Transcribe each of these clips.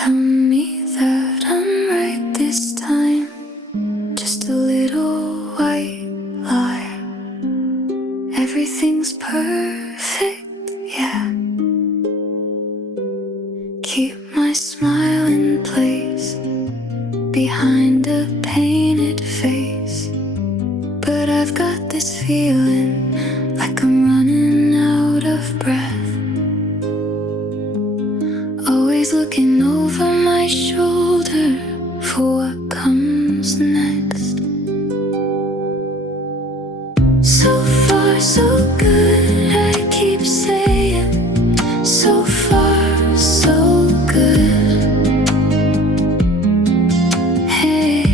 Tell me that I'm right this time. Just a little white lie. Everything's perfect, yeah. Keep my smile in place behind a painted face. But I've got this feeling like I'm running out of breath. Always looking over my shoulder for what comes next. So far, so good, I keep saying. So far, so good. Hey,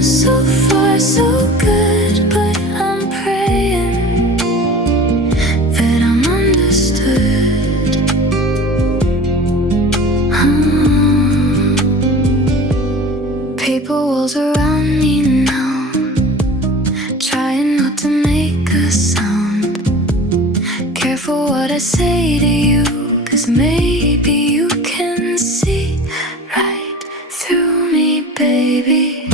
so far, so good, but I'm praying that I'm understood. Paper walls around me now, trying not to make a sound. Careful what I say to you, 'cause maybe you can see right through me, baby.